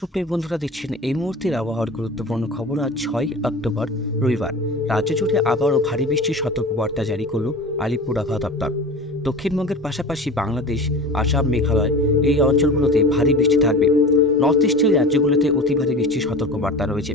সুপ্রিয় বন্ধুরা, দেখছেন এই মুহূর্তের আবহাওয়ার গুরুত্বপূর্ণ খবর। আজ ছয় অক্টোবর, রবিবার। রাজ্য জুড়ে আবারও ভারী বৃষ্টির সতর্কবার্তা জারি করল আলিপুর আবহাওয়া দপ্তর। দক্ষিণবঙ্গের পাশাপাশি বাংলাদেশ, আসাম, মেঘালয় এই অঞ্চলগুলোতে ভারী বৃষ্টি থাকবে। নর্থ ইস্টের রাজ্যগুলোতে অতি ভারী বৃষ্টির সতর্কবার্তা রয়েছে।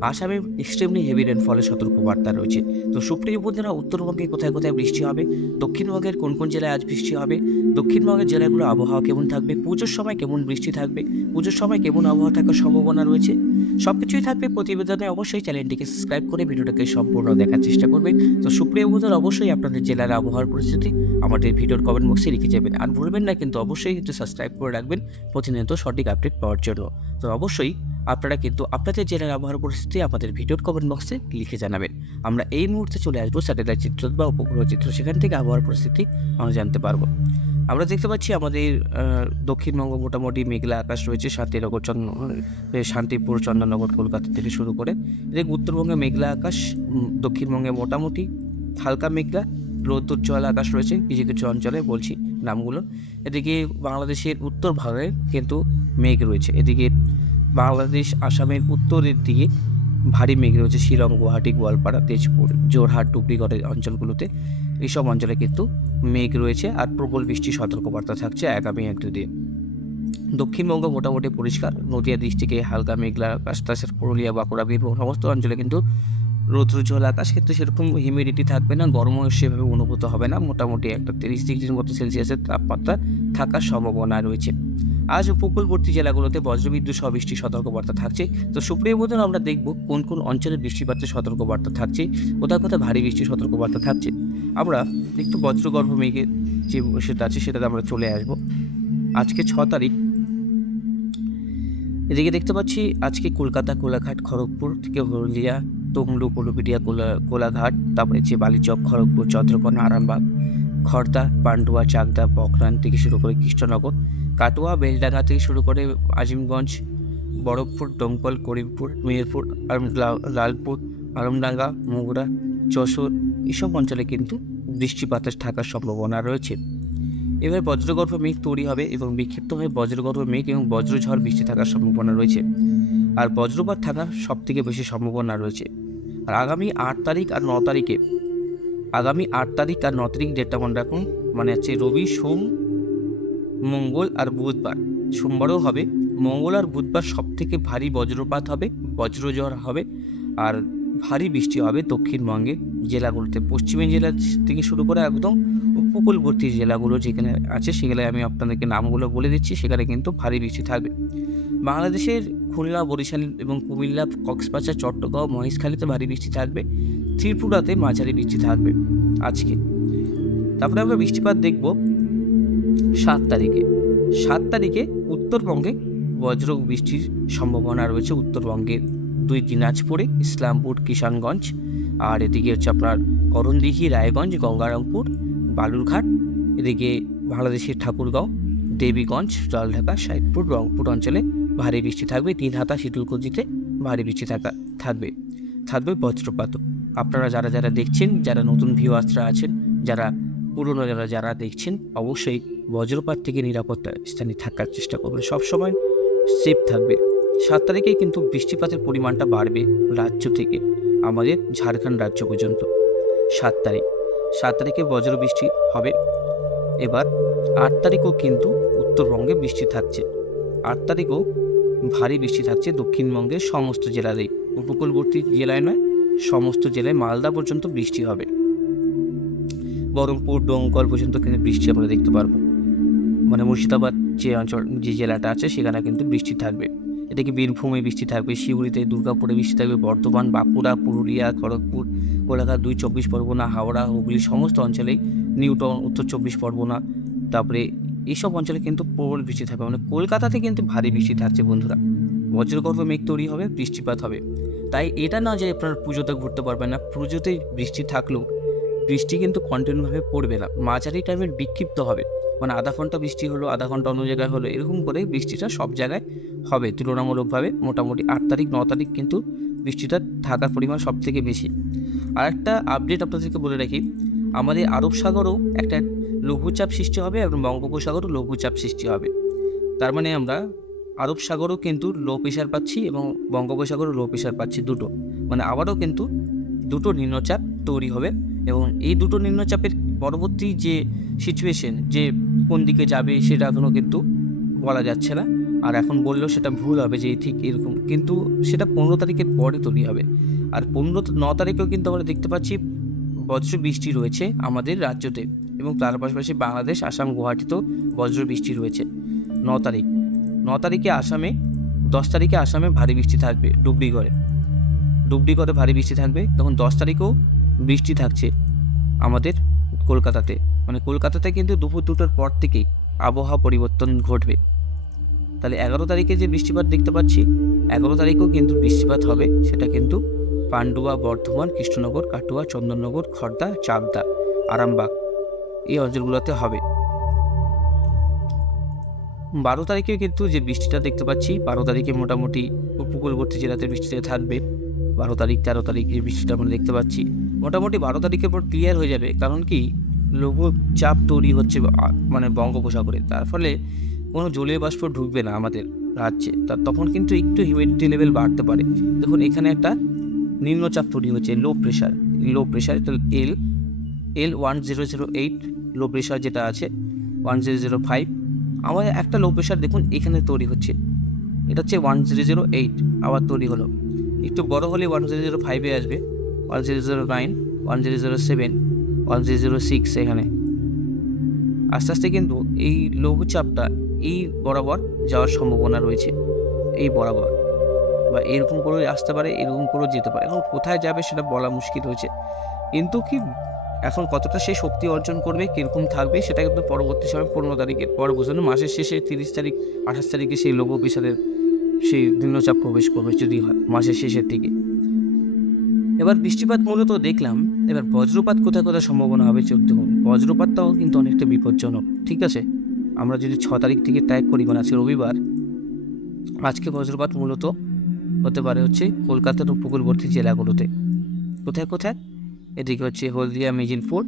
আসামে এক্সট্রিমলি হেভি রেনফলের সতর্কবার্তা রয়েছে। তো সুপ্রিয় বন্ধুরা উত্তরবঙ্গে কোথায় কোথায় বৃষ্টি হবে? দক্ষিণবঙ্গের কোন কোন জেলায় আজ বৃষ্টি হবে? দক্ষিণবঙ্গের জেলাগুলো আবহাওয়া কেমন থাকবে? পুজোর সময় কেমন বৃষ্টি থাকবে? পুজোর সময় কেমন আবহাওয়া থাকার সম্ভাবনা রয়েছে? সব কিছুই থাকবে প্রতিবেদনে। অবশ্যই চ্যানেলটিকে সাবস্ক্রাইব করে ভিডিওটাকে সম্পূর্ণ দেখার চেষ্টা করবে। তো সুপ্রিয় বন্ধুরা অবশ্যই আপনাদের জেলার আবহাওয়ার পরিস্থিতি, আমাদের ভিডিওর কমেন্ট বক্সে লিখে যাবেন। আর ভুলবেন না কিন্তু অবশ্যই কিন্তু সাবস্ক্রাইব করে রাখবেন। প্রতিনিয়ত সঠিক আপডেট পাওয়ার জন্য। তো অবশ্যই আপনারা কিন্তু আপনাদের জেলার আবহাওয়ার পরিস্থিতি আমাদের ভিডিওর কমেন্ট বক্সে লিখে জানাবেন। আমরা এই মুহূর্তে চলে আসব স্যাটেলাইট চিত্র বা উপগ্রহ চিত্র, সেখান থেকে আবহাওয়ার পরিস্থিতি আমরা জানতে পারব। আমরা দেখতে পাচ্ছি আমাদের দক্ষিণবঙ্গ মোটামুটি মেঘলা আকাশ রয়েছে, শান্তিনগর, চন্দ্র শান্তিপুর, চন্দননগর, কলকাতা থেকে শুরু করে। এদিকে উত্তরবঙ্গে মেঘলা আকাশ দক্ষিণবঙ্গে মোটামুটি হালকা মেঘলা রৌদ্রোজ্জ্বল আকাশ রয়েছে, কিছু কিছু অঞ্চলে বলছি নামগুলো। এদিকে বাংলাদেশের উত্তর ভাগে কিন্তু মেঘ রয়েছে। এদিকে বাংলাদেশ, আসামের উত্তরের দিকে ভারী মেঘ রয়েছে শিলং, গুয়াহাটি, গোয়ালপাড়া, তেজপুর জোরহাট টুকরিগড়ের অঞ্চলগুলোতে। এইসব অঞ্চলে কিন্তু মেঘ রয়েছে আর প্রবল বৃষ্টির সতর্কবার্তা থাকছে আগামী এক দুদিন দক্ষিণবঙ্গ মোটামুটি পরিষ্কার, নদিয়া ডিস্ট্রিক্টে হালকা মেঘলা আকাশ পুরুলিয়া, বাঁকুড়া, বীরভূম সমস্ত অঞ্চলে কিন্তু রৌদ্রোজ্জ্বল আকাশ, কিন্তু সেরকম হিউমিডিটি থাকবে না, গরমও সেভাবে অনুভূত হবে না। মোটামুটি একটা তিরিশ ডিগ্রির মতো সেলসিয়াসের তাপমাত্রা থাকার সম্ভাবনা রয়েছে। আজ উপকূলবর্তী জেলাগুলোতে বজ্রবিদ্যুৎ সহ বৃষ্টির সতর্কবার্তা থাকছে। তো সুপ্রিয় বোধন আমরা দেখব কোন কোন অঞ্চলে বৃষ্টিপাতের সতর্কবার্তা থাকছে কোথায় কোথায় ভারী বৃষ্টির সতর্কবার্তা থাকছে। আমরা একটু বজ্রগর্ভ মেঘের যে সেটা আছে সেটাতে আমরা চলে আসব। আজকে ছ তারিখ। এদিকে দেখতে পাচ্ছি আজকে কলকাতা, কোলাঘাট, খড়গপুর থেকে হলদিয়া তমলু কলুপিটিয়া কোলা, কোলাঘাট, তারপরে যে বালিচক, খড়গপুর, চন্দ্রকোনা, আরামবাগ খড়দা পান্ডুয়া, চাকদা, বকরান থেকে শুরু করে কৃষ্ণনগর। কাটোয়া, বেলডাঙ্গা থেকে শুরু করে আজিমগঞ্জ, বরফপুর, দমকল, করিমপুর লা- লালপুর আলমডাঙ্গা মুগরা, যশোর এসব অঞ্চলে কিন্তু বৃষ্টিপাতের থাকার সম্ভাবনা রয়েছে। এবার বজ্রগর্ভ মেঘ তৈরি হবে এবং বিক্ষিপ্ত হয়ে বজ্রগর্ভ মেঘ এবং বজ্রঝড় বৃষ্টি থাকার সম্ভাবনা রয়েছে। আর বজ্রপাত থাকার সব থেকে বেশি সম্ভাবনা রয়েছে। আর আগামী আট তারিখ আর ন তারিখে আগামী আট তারিখ আর ন তারিখ ডেটটা মনে রাখুন। মানে হচ্ছে রবি, সোম মঙ্গল আর বুধবার। সোমবারও হবে। মঙ্গল আর বুধবার সব থেকে ভারী বজ্রপাত হবে, বজ্রঝড় হবে, আর ভারী বৃষ্টি হবে দক্ষিণবঙ্গে জেলাগুলোতে। পশ্চিমী জেলা থেকে শুরু করে একদম উপকূলবর্তী জেলাগুলো যেখানে আছে, সেখানে আমি আপনাদেরকে নামগুলো বলে দিচ্ছি, সেখানে কিন্তু ভারী বৃষ্টি থাকবে। বাংলাদেশের খুলনা, বরিশাল এবং কুমিল্লা, কক্সবাজার, চট্টগ্রাম, মহেশখালীতে ভারী বৃষ্টি থাকবে। ত্রিপুরাতে মাঝারি বৃষ্টি থাকবে আজকে। তারপরে আমরা বৃষ্টিপাত দেখব। সাত তারিখে। সাত তারিখে উত্তরবঙ্গে বজ্র বৃষ্টির সম্ভাবনা রয়েছে উত্তরবঙ্গের। দুই দিনাজপুরে ইসলামপুর কিষানগঞ্জ, আর এদিকে হচ্ছে আপনার করণদিঘি রায়গঞ্জ, গঙ্গারামপুর, বালুরঘাট, এদিকে বাংলাদেশের ঠাকুরগাঁও, দেবীগঞ্জ, জলঢাকা, সাইদপুর, রংপুর অঞ্চলে ভারী বৃষ্টি থাকবে। তিন হাতা শীতলকুচিতে ভারী বৃষ্টি থাকা থাকবে থাকবে বজ্রপাত। আপনারা যারা যারা দেখছেন, যারা নতুন ভিউয়ার্সরা আছেন, যারা পুরনো যারা যারা দেখছেন, অবশ্যই বজ্রপাত থেকে নিরাপত্তা স্থানে থাকার চেষ্টা করবেন। সবসময় সেফ থাকবে। সাত তারিখে কিন্তু বৃষ্টিপাতের পরিমাণটা বাড়বে রাজ্য থেকে, আমাদের ঝাড়খণ্ড রাজ্য পর্যন্ত। সাত তারিখ। সাত তারিখে বজ্র বৃষ্টি হবে। এবার আট তারিখও কিন্তু উত্তরবঙ্গে বৃষ্টি থাকছে। আট তারিখও ভারী বৃষ্টি থাকছে দক্ষিণবঙ্গের সমস্ত জেলাতেই। উপকূলবর্তী জেলায় নয়, সমস্ত জেলায় মালদা পর্যন্ত বৃষ্টি হবে। বহরমপুর ডোঙ্গল পর্যন্ত কিন্তু বৃষ্টি আমরা দেখতে পারব। মানে মুর্শিদাবাদ যে অঞ্চল, যে জেলাটা আছে, সেখানে কিন্তু বৃষ্টি থাকবে। এদিকে বীরভূমে বৃষ্টি থাকবে শিউরিতে দুর্গাপুরে বৃষ্টি থাকবে, বর্ধমান, বাঁকুড়া, পুরুলিয়া, খড়গপুর কোলাঘাট দুই চব্বিশ পরগনা, হাওড়া, হুগলি, সমস্ত অঞ্চলেই নিউটন, উত্তর চব্বিশ পরগনা, তারপরে এইসব অঞ্চলে কিন্তু প্রবল বৃষ্টি থাকবে। মানে কলকাতাতে কিন্তু ভারী বৃষ্টি থাকছে বন্ধুরা। বজ্রগর্ভ মেঘ তৈরি হবে, বৃষ্টিপাত হবে। তাই এটা না যে আপনার পুজোতে ঘুরতে পারবেন না পুজোতে বৃষ্টি থাকলেও বৃষ্টি কিন্তু কন্টিনিউভাবে পড়বে না। মাঝারি টাইমের বিক্ষিপ্ত হবে। মানে আধা ঘণ্টা বৃষ্টি হলো, আধা ঘণ্টা অন্য জায়গায় হলো, এরকম করে বৃষ্টিটা সব জায়গায় হবে তুলনামূলকভাবে। মোটামুটি আট তারিখ, ন তারিখ কিন্তু বৃষ্টিটা থাকার পরিমাণ সব থেকে বেশি। আর একটা আপডেট আপনাদেরকে বলে রাখি, আমাদের আরব সাগরও একটা লঘুচাপ সৃষ্টি হবে এবং বঙ্গোপসাগরও লঘুচাপ সৃষ্টি হবে। তার মানে আমরা আরব সাগরও কিন্তু লো প্রেশার পাচ্ছি এবং বঙ্গোপসাগরও লো প্রেশার পাচ্ছি দুটো। মানে আবারও কিন্তু দুটো নিম্নচাপ তৈরি হবে। এবং এই দুটো নিম্নচাপের পরবর্তী যে সিচুয়েশন যে কোন দিকে যাবে সেটা এখনও কিন্তু বলা যাচ্ছে না। আর এখন বললেও সেটা ভুল হবে যে ঠিক এরকম। কিন্তু সেটা পনেরো তারিখের পরে তৈরি হবে। আর পনেরো, ন তারিখেও কিন্তু আমরা দেখতে পাচ্ছি বজ্র বৃষ্টি রয়েছে আমাদের রাজ্যতে এবং তার পাশাপাশি বাংলাদেশ, আসাম, গুয়াহাটিতেও বজ্র বৃষ্টি রয়েছে ন তারিখ। ন তারিখে আসামে, দশ তারিখে আসামে ভারী বৃষ্টি থাকবে ডুবডিগড়ে ডুবডিগড়ে ভারী বৃষ্টি থাকবে। তখন দশ তারিখেও বৃষ্টি থাকছে আমাদের কলকাতাতে। মানে কলকাতাতে কিন্তু দুপুর দুটোর পর থেকেই আবহাওয়া পরিবর্তন ঘটবে। তাহলে এগারো তারিখে যে বৃষ্টিপাত দেখতে পাচ্ছি, এগারো তারিখেও কিন্তু বৃষ্টিপাত হবে। সেটা কিন্তু পান্ডুয়া, বর্ধমান, কৃষ্ণনগর, কাটুয়া, চন্দননগর খড়দা চাকদা, আরামবাগ এই অঞ্চলগুলোতে হবে। বারো তারিখে কিন্তু যে বৃষ্টিটা দেখতে পাচ্ছি, বারো তারিখে মোটামুটি উপকূলবর্তী জেলাতে বৃষ্টিটা থাকবে। বারো তারিখ, তেরো তারিখ যে বৃষ্টিটা আমরা দেখতে পাচ্ছি। মোটামুটি বারো তারিখের পর ক্লিয়ার হয়ে যাবে, কারণ কি লঘু চাপ তৈরি হচ্ছে মানে বঙ্গোপসাগরে। তার ফলে কোনো জলীয় বাষ্প ঢুকবে না আমাদের রাজ্যে। তা তখন কিন্তু একটু হিউমিডিটি লেভেল বাড়তে পারে। দেখুন, এখানে একটা নিম্নচাপ তৈরি হচ্ছে low pressure low pressure L L one zero zero eight low pressure যেটা আছে ওয়ান জিরো জিরো ফাইভ আমাদের একটা লো প্রেশার দেখুন, এখানে তৈরি হচ্ছে। এটা হচ্ছে ওয়ান জিরো জিরো এইট আবার তৈরি হলো। একটু বড় হলে ওয়ান জিরো জিরো ফাইভে আসবে। One zero zero nine one zero zero seven one zero zero six এখানে। আস্তে আস্তে কিন্তু এই লঘুচাপটা এই বরাবর যাওয়ার সম্ভাবনা রয়েছে। এই বরাবর। বা এরকম করে আসতে পারে, এরকম করেও যেতে পারে। এখন কোথায় যাবে সেটা বলা মুশকিল হয়েছে। কিন্তু কি এখন কতটা সে শক্তি অর্জন করবে, কীরকম থাকবে, সেটা কিন্তু পরবর্তী সময় পনেরো তারিখের পর বোঝানো। মাসের শেষে তিরিশ তারিখ, আঠাশ তারিখে সেই লঘু প্রেশারের সেই নিম্নচাপ প্রবেশ করবে যদি হয়, মাসের শেষের দিকে। এবার বৃষ্টিপাত মূলত দেখলাম, এবার বজ্রপাত কোথায় কোথায় সম্ভাবনা হবে চোখ দেখুন। বজ্রপাতটাও কিন্তু অনেকটা বিপজ্জনক, ঠিক আছে? আমরা যদি ছ তারিখ থেকে ত্যাগ করি মানে আজকে রবিবার, আজকে বজ্রপাত মূলত হতে পারে হচ্ছে কলকাতার উপকূলবর্তী জেলাগুলোতে। কোথায় কোথায়? এদিকে হচ্ছে হলদিয়া মেজিনপুর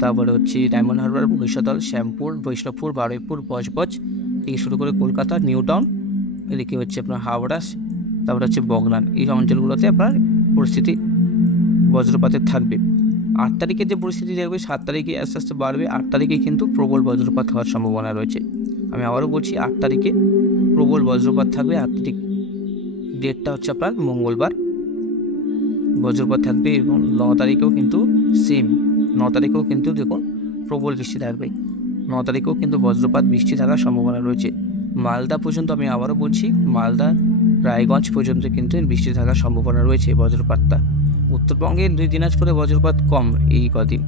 তারপরে হচ্ছে ডায়মন্ড হারবার মহিষাদল শ্যামপুর, বৈষ্ণবপুর, বারুইপুর, বজবজ থেকে শুরু করে কলকাতা, নিউ টাউন, এদিকে হচ্ছে আপনার হাওড়া, তারপরে হচ্ছে বগনান এই অঞ্চলগুলোতে আপনার পরিস্থিতি বজ্রপাতের থাকবে। আট তারিখে যে পরিস্থিতি থাকবে সাত তারিখে আস্তে আস্তে বাড়বে। আট তারিখে কিন্তু প্রবল বজ্রপাত হওয়ার সম্ভাবনা রয়েছে। আমি আবারও বলছি, আট তারিখে প্রবল বজ্রপাত থাকবে। আট তারিখ ডেটটা হচ্ছে আপনার মঙ্গলবার। বজ্রপাত থাকবে এবং ন তারিখেও কিন্তু সেম ন তারিখেও কিন্তু দেখুন প্রবল বৃষ্টি থাকবে। ন তারিখেও কিন্তু বজ্রপাত, বৃষ্টি থাকার সম্ভাবনা রয়েছে। মালদা পর্যন্ত আমি আবারও বলছি, মালদা, রায়গঞ্জ পর্যন্ত কিন্তু বৃষ্টি থাকার সম্ভাবনা রয়েছে বজ্রপাতটা। উত্তরবঙ্গের দুই দিনাজপুরে বজ্রপাত কম এই কদিন।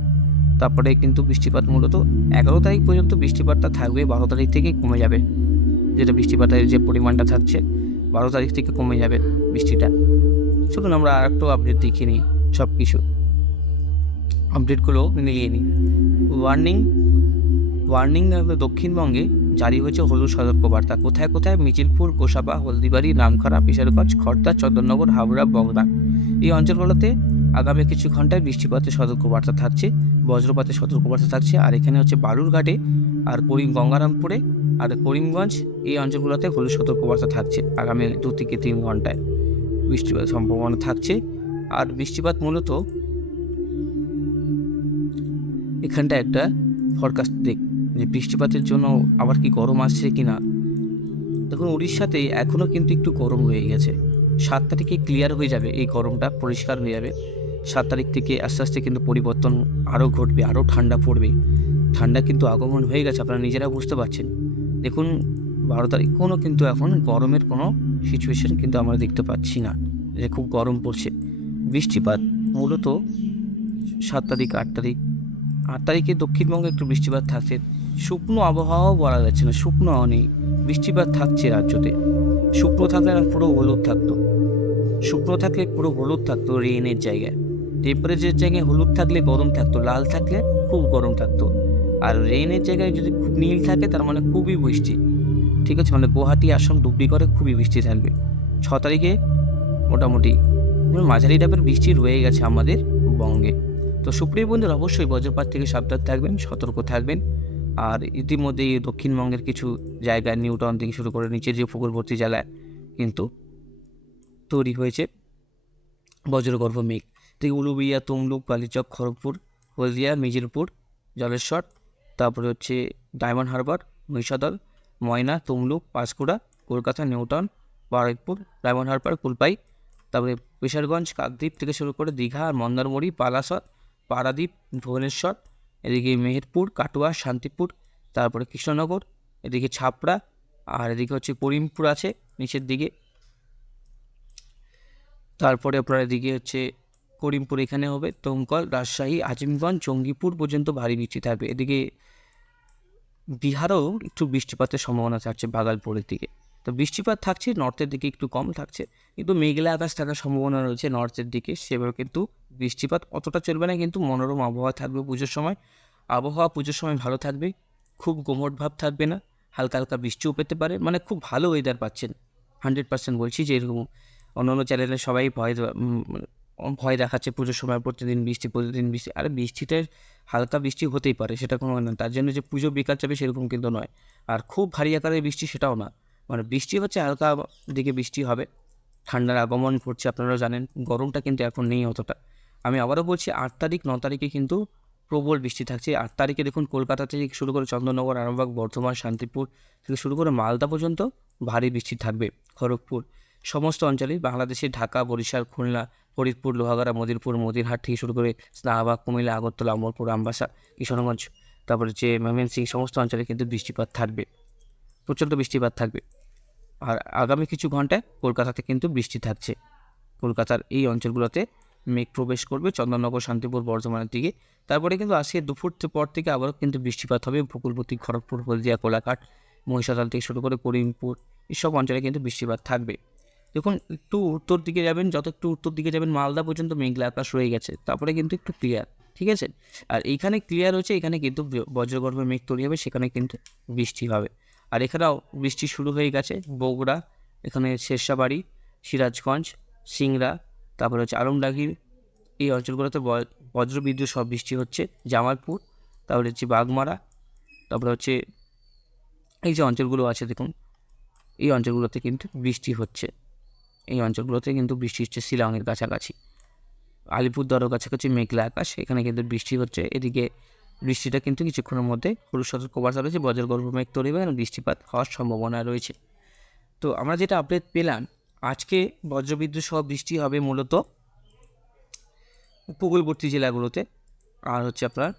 তারপরে কিন্তু বৃষ্টিপাত মূলত এগারো তারিখ পর্যন্ত বৃষ্টিপাতটা থাকবে, বারো তারিখ থেকে কমে যাবে। যেটা বৃষ্টিপাতের যে পরিমাণটা থাকছে, বারো তারিখ থেকে কমে যাবে বৃষ্টিটা। চলুন আমরা আর একটু আপডেট দেখে নিই সব কিছু আপডেটগুলো মিলিয়ে নিই। ওয়ার্নিং ওয়ার্নিং দক্ষিণবঙ্গে জারি হয়েছে হলুদ সতর্কবার্তা। কোথায় কোথায়? মিচিলপুর গোসাবা, হলদিবাড়ি, নামখানা কিশোরগঞ্জ খড়দা চন্দননগর, হাওড়া বগদা এই অঞ্চলগুলোতে আগামী কিছু ঘন্টায় বৃষ্টিপাতের সতর্কবার্তা থাকছে, বজ্রপাতের সতর্কবার্তা থাকছে, আর এখানে হচ্ছে বালুরঘাটে আর করিম গঙ্গারামপুরে আর করিমগঞ্জ, এই অঞ্চলগুলোতে হলুদ সতর্কবার্তা থাকছে আগামী দু থেকে তিন ঘন্টায় বৃষ্টিপাতের সম্ভাবনা থাকছে, আর বৃষ্টিপাত মূলত এখানটা একটা ফরকাস্ট দেখ যে বৃষ্টিপাতের জন্য আবার কি গরম আসছে কি না দেখুন, উড়িষ্যাতে এখনও কিন্তু একটু গরম রয়ে গেছে। সাত তারিখে ক্লিয়ার হয়ে যাবে, এই গরমটা পরিষ্কার হয়ে যাবে। সাত তারিখ থেকে আস্তে আস্তে কিন্তু পরিবর্তন আরও ঘটবে, আরও ঠান্ডা পড়বে। ঠান্ডা কিন্তু আগমন হয়ে গেছে, আপনারা নিজেরা বুঝতে পারছেন। দেখুন, বারো তারিখ কোনো কিন্তু এখন গরমের কোনো সিচুয়েশন কিন্তু আমরা দেখতে পাচ্ছি না, যে খুব গরম পড়ছে। বৃষ্টিপাত মূলত সাত তারিখ, আট তারিখ, আট তারিখে দক্ষিণবঙ্গে একটু বৃষ্টিপাত থাকছে। শুকনো আবহাওয়াও বলা যাচ্ছে না, শুকনো নেই। বৃষ্টিপাত থাকছে রাজ্যতে। শুকনো থাকলে না পুরো হলুদ থাকতো। শুকনো থাকলে পুরো হলুদ থাকতো রেনের জায়গায়। টেম্পারেচার জায়গায় হলুদ থাকলে গরম থাকতো, লাল থাকলে খুব গরম থাকতো। আর রেনের জায়গায় যদি খুব নীল থাকে, তার মানে খুবই বৃষ্টি। ঠিক আছে? মানে গুয়াহাটি, আসাম করে খুবই বৃষ্টি থাকবে। ছ তারিখে মোটামুটি মাঝারি টাইপের বৃষ্টি রয়ে গেছে আমাদের বঙ্গে। তো সুপ্রিয় বন্ধুরা, অবশ্যই বজ্রপাত থেকে সাবধান থাকবেন, সতর্ক থাকবেন। আর ইতিমধ্যেই দক্ষিণবঙ্গের কিছু জায়গায় নিউটাউন থেকে শুরু করে নিচে যে উপকূলবর্তী জেলায় কিন্তু তৈরি হয়েছে বজ্রগর্ভ মেঘ। থেকে উলুবিয়া তমলুক, বালিচক, খড়গপুর, হলদিয়া মিজিরপুর জলেশ্বর, তারপরে হচ্ছে Diamond Harbour, Mahishadal, Moyna, Tamluk, Panskura, Kolkata New Town Baruipur, Diamond Harbour, Kulpi, তারপরে পেশারগঞ্জ কাকদ্বীপ থেকে শুরু করে দীঘা আর মন্দারমণি পালাসর পারাদ্বীপ, ভুবনেশ্বর এদিকে মেহেরপুর, কাটোয়া, শান্তিপুর, তারপরে কৃষ্ণনগর, এদিকে ছাপড়া, আর এদিকে হচ্ছে করিমপুর আছে, নিচের দিকে। তারপরে আপনার এদিকে হচ্ছে করিমপুর এখানে হবে, দমকল, রাজশাহী, আজিমগঞ্জ, জঙ্গিপুর পর্যন্ত ভারী বৃষ্টি থাকবে। এদিকে বিহারেও একটু বৃষ্টিপাতের সম্ভাবনা থাকছে বাগালপুরের দিকে। তো বৃষ্টিপাত থাকছে নর্থের দিকে একটু কম থাকছে কিন্তু মেঘলা আকাশ থাকার সম্ভাবনা রয়েছে নর্থের দিকে সেভাবে কিন্তু বৃষ্টিপাত অতটা চলবে না কিন্তু মনোরম আবহাওয়া থাকবে পুজোর সময়। আবহাওয়া পুজোর সময় ভালো থাকবে খুব গোমট ভাব থাকবে না হালকা হালকা বৃষ্টিও পেতে পারে মানে খুব ভালো ওয়েদার পাচ্ছেন হান্ড্রেড পার্সেন্ট বলছি যে এরকম। অন্য অন্য চ্যানেলে সবাই ভয় উম, ভয় দেখাচ্ছে পুজোর সময় প্রতিদিন বৃষ্টি প্রতিদিন বৃষ্টি আরে বৃষ্টিতে হালকা বৃষ্টি হতেই পারে সেটা কোনো না তার জন্য যে পুজো বেকার যাবে সেরকম কিন্তু নয় আর খুব ভারী আকারের বৃষ্টি সেটাও না। মানে বৃষ্টি হচ্ছে, হালকা দিকে বৃষ্টি হবে। ঠান্ডার আগমন ঘটছে, আপনারা জানেন। গরমটা কিন্তু এখন নেই অতটা। আমি আবারও বলছি, আট তারিখ, ন তারিখে কিন্তু প্রবল বৃষ্টি থাকছে। আট তারিখে দেখুন, কলকাতা থেকে শুরু করে চন্দ্রনগর, আরামবাগ, বর্ধমান, শান্তিপুর থেকে শুরু করে মালদা পর্যন্ত ভারী বৃষ্টি থাকবে। খড়গপুর, সমস্ত অঞ্চলেই বাংলাদেশের ঢাকা, বরিশাল, খুলনা, ফরিদপুর, লোহাগাড়া, মদিরপুর মদিরহাট থেকে শুরু করে স্নাহাবাগ কুমিল্লা, আগরতলা, অমরপুর, আমবাসা, কিশোরগঞ্জ, তারপরে যে ময়মনসিং সমস্ত অঞ্চলে কিন্তু বৃষ্টিপাত থাকবে। প্রচণ্ড বৃষ্টিপাত থাকবে। আর আগামী কিছু ঘন্টায় কলকাতাতে কিন্তু বৃষ্টি থাকছে। কলকাতার এই অঞ্চলগুলোতে মেঘ প্রবেশ করবে, চন্দননগর, শান্তিপুর, বর্ধমানের দিকে। তারপরে কিন্তু আজকে দুপুর পর থেকে আবারও কিন্তু বৃষ্টিপাত হবে। উপকূলবর্তী খড়গপুর, হলদিয়া, কোলাঘাট, মহিষাদল থেকে শুরু করে করিমপুর এইসব অঞ্চলে কিন্তু বৃষ্টিপাত থাকবে। দেখুন, একটু উত্তর দিকে যাবেন যত একটু উত্তর দিকে যাবেন, মালদা পর্যন্ত মেঘলা আকাশ রয়ে গেছে। তারপরে কিন্তু একটু ক্লিয়ার ঠিক আছে? আর এইখানে ক্লিয়ার হচ্ছে, এখানে কিন্তু বজ্রগর্ভ মেঘ তৈরি হবে, সেখানে কিন্তু বৃষ্টি হবে। আর এখানেও বৃষ্টি শুরু হয়ে গেছে। বগুড়া, এখানে শেরশাবাড়ি, সিরাজগঞ্জ, সিংড়া, তারপরে হচ্ছে আলমডাঙ্গি, এই অঞ্চলগুলোতে বজ্রবিদ্যুৎ সব বৃষ্টি হচ্ছে। জামালপুর, তারপরে হচ্ছে বাগমারা, তারপরে হচ্ছে এই যে অঞ্চলগুলো আছে দেখুন, এই অঞ্চলগুলোতে কিন্তু বৃষ্টি হচ্ছে। এই অঞ্চলগুলোতে কিন্তু বৃষ্টি হচ্ছে শিলংয়ের কাছাকাছি। আলিপুরদুয়ারের কাছাকাছি, মেঘলা আকাশ, এখানে কিন্তু বৃষ্টি হচ্ছে। এদিকে বৃষ্টিটা কিন্তু কিছুক্ষণের মধ্যে হলুদ সতর্কবার্তা রয়েছে বজ্রগর্ভ মেঘ তৈরি হবে এবং বৃষ্টিপাত হওয়ার সম্ভাবনা রয়েছে। তো আমরা যেটা আপডেট পেলাম, আজকে বজ্রবিদ্যুৎ সহ বৃষ্টি হবে মূলত উপকূলবর্তী জেলাগুলোতে আর হচ্ছে আপনার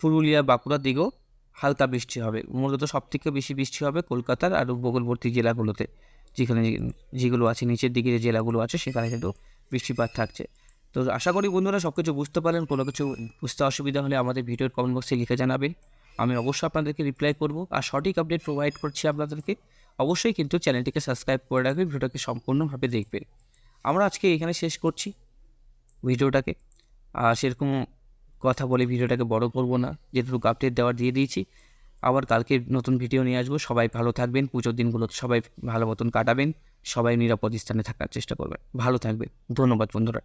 পুরুলিয়া বাঁকুড়ার দিকেও হালকা বৃষ্টি হবে। মূলত সবথেকে বেশি বৃষ্টি হবে কলকাতার আর উপকূলবর্তী জেলাগুলোতে, যেখানে যেগুলো আছে, নিচের দিকে যে জেলাগুলো আছে, সেখানে কিন্তু বৃষ্টিপাত থাকছে। তো আশা করি বন্ধুরা সব কিছু বুঝতে পারলেন, কোনো কিছু বুঝতে অসুবিধা হলে আমাদের ভিডিওর কমেন্ট বক্সে লিখে জানাবেন। আমি অবশ্যই আপনাদেরকে রিপ্লাই করব আর সঠিক আপডেট প্রোভাইড করছি আপনাদেরকে। অবশ্যই কিন্তু চ্যানেলটিকে সাবস্ক্রাইব করে রাখবেন, ভিডিওটাকে সম্পূর্ণভাবে দেখবেন। আমরা আজকে এখানে শেষ করছি ভিডিওটাকে। আর সেরকম কথা বলে ভিডিওটাকে বড় করব না, যেটুকু আপডেট দেওয়ার দিয়ে দিয়েছি। আবার কালকে নতুন ভিডিও নিয়ে আসব। সবাই ভালো থাকবেন, পুজোর দিনগুলো সবাই ভালো মতন কাটাবেন, সবাই নিরাপদ স্থানে থাকার চেষ্টা করবেন। ভালো থাকবেন। ধন্যবাদ বন্ধুরা।